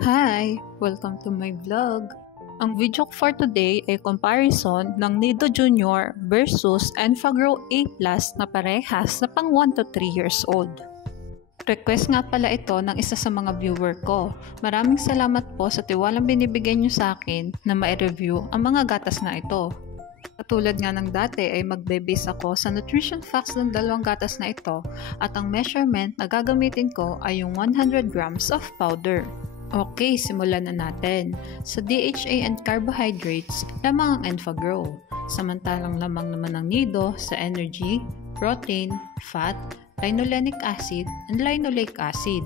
Hi! Welcome to my vlog. Ang video ko for today ay comparison ng Nido Junior versus Enfagrow A+ na parehas na pang 1 to 3 years old. Request nga pala ito ng isa sa mga viewer ko. Maraming salamat po sa tiwalang binibigay niyo sa akin na ma-review ang mga gatas na ito. Katulad nga ng dati ay magbe-base ako sa nutrition facts ng dalawang gatas na ito at ang measurement na gagamitin ko ay yung 100 grams of powder. Okay, simulan na natin. Sa DHA and carbohydrates, lamang ang Enfagrow. Samantalang lamang naman ang Nido sa energy, protein, fat, linolenic acid, and linoleic acid.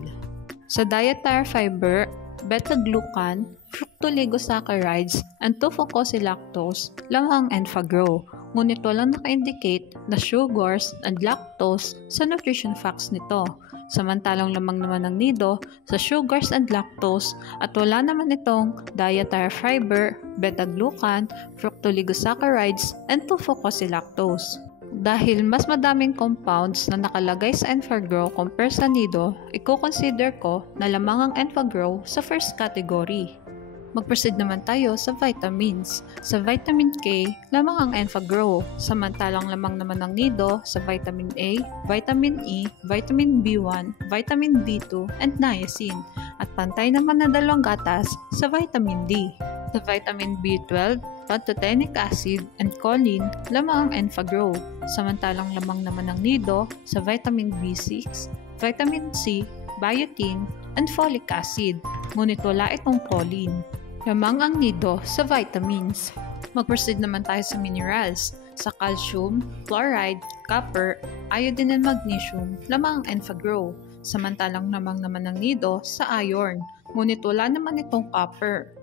Sa dietary fiber, beta-glucan, fructooligosaccharides, and 2-fucosylactose, lamang ang Enfagrow. Ngunit walang naka-indicate na sugars and lactose sa nutrition facts nito. Samantalang lamang naman ng Nido sa sugars and lactose at wala naman itong dietary fiber, beta-glucan, fructooligosaccharides, and 2-fucosylactose. Dahil mas madaming compounds na nakalagay sa Enfagrow compare sa Nido, i-consider ko na lamang ang Enfagrow sa first category. Mag-proceed naman tayo sa vitamins. Sa vitamin K, lamang ang Enfagrow. Samantalang lamang naman ng Nido sa vitamin A, vitamin E, vitamin B1, vitamin B2, and niacin. At pantay naman na dalawang gatas sa vitamin D. Sa vitamin B12, pantothenic acid, and choline, lamang ang Enfagrow. Samantalang lamang naman ng Nido sa vitamin B6, vitamin C, biotin, and folic acid. Ngunit wala itong choline. Lamang ang Nido sa vitamins. Mag-proceed naman tayo sa minerals. Sa calcium, fluoride, copper, iodine, and magnesium, lamang ang Enfagrow. Samantalang lamang naman ng Nido sa iron. Ngunit wala naman itong copper.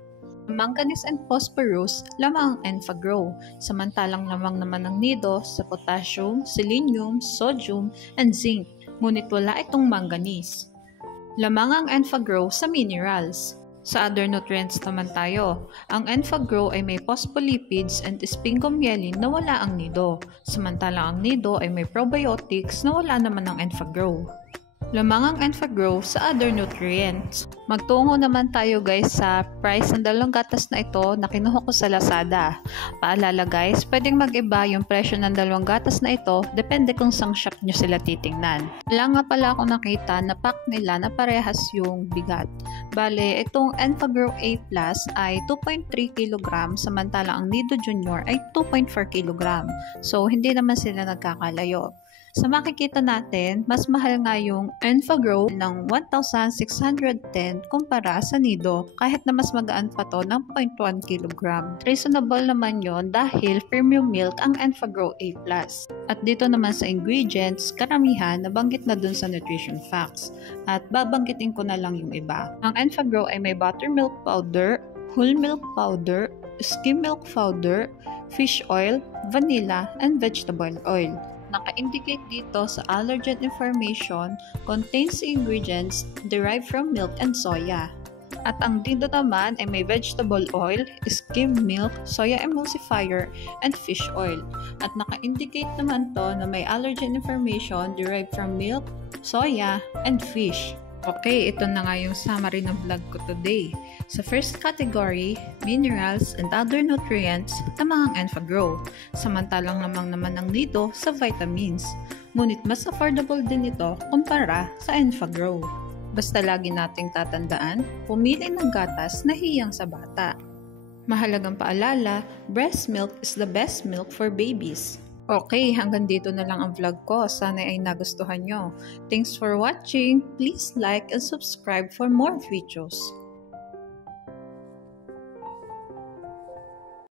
Manganese and phosphorus, lamang ang Enfagrow. Samantalang lamang naman ng Nido sa potassium, selenium, sodium, and zinc. Ngunit wala itong manganese. Lamang ang Enfagrow sa minerals. Sa other nutrients naman tayo. Ang Enfagrow ay may phospholipids and sphingomyelin na wala ang Nido. Samantalang ang Nido ay may probiotics na wala naman ang Enfagrow. Lamang ang Enfagrow sa other nutrients. Magtungo naman tayo guys sa price ng dalawang gatas na ito na kinuha ko sa Lazada. Paalala guys, pwedeng mag-iba yung presyo ng dalawang gatas na ito depende kung sang shop nyo sila titingnan. Wala nga pala ako nakita na pack nila na parehas yung bigat. Bale, itong Enfagrow A+ ay 2.3 kg samantalang ang Nido Junior ay 2.4 kg. So, hindi naman sila nagkakalayo. Sa makikita natin, mas mahal nga yung Enfagrow ng 1,610 kumpara sa Nido kahit na mas magaan pa to ng 0.1 kg. Reasonable naman yon dahil premium milk ang Enfagrow A+. At dito naman sa ingredients, karamihan nabanggit na dun sa nutrition facts. At babanggitin ko na lang yung iba. Ang Enfagrow ay may buttermilk powder, whole milk powder, skim milk powder, fish oil, vanilla, and vegetable oil. Naka-indicate dito sa allergen information contains ingredients derived from milk and soya. At ang Nido naman ay may vegetable oil, skim milk, soya emulsifier, and fish oil. At naka-indicate naman to na may allergen information derived from milk, soya, and fish. Okay, ito na nga yung summary ng vlog ko today. Sa first category, minerals and other nutrients, lamang ang Enfagrow. Samantalang lamang naman ang Nido sa vitamins. Ngunit mas affordable din ito kumpara sa Enfagrow. Basta lagi nating tatandaan, pumili ng gatas na hiyang sa bata. Mahalagang paalala, breast milk is the best milk for babies. Okay, hanggang dito na lang ang vlog ko. Sana ay nagustuhan nyo. Thanks for watching. Please like and subscribe for more videos.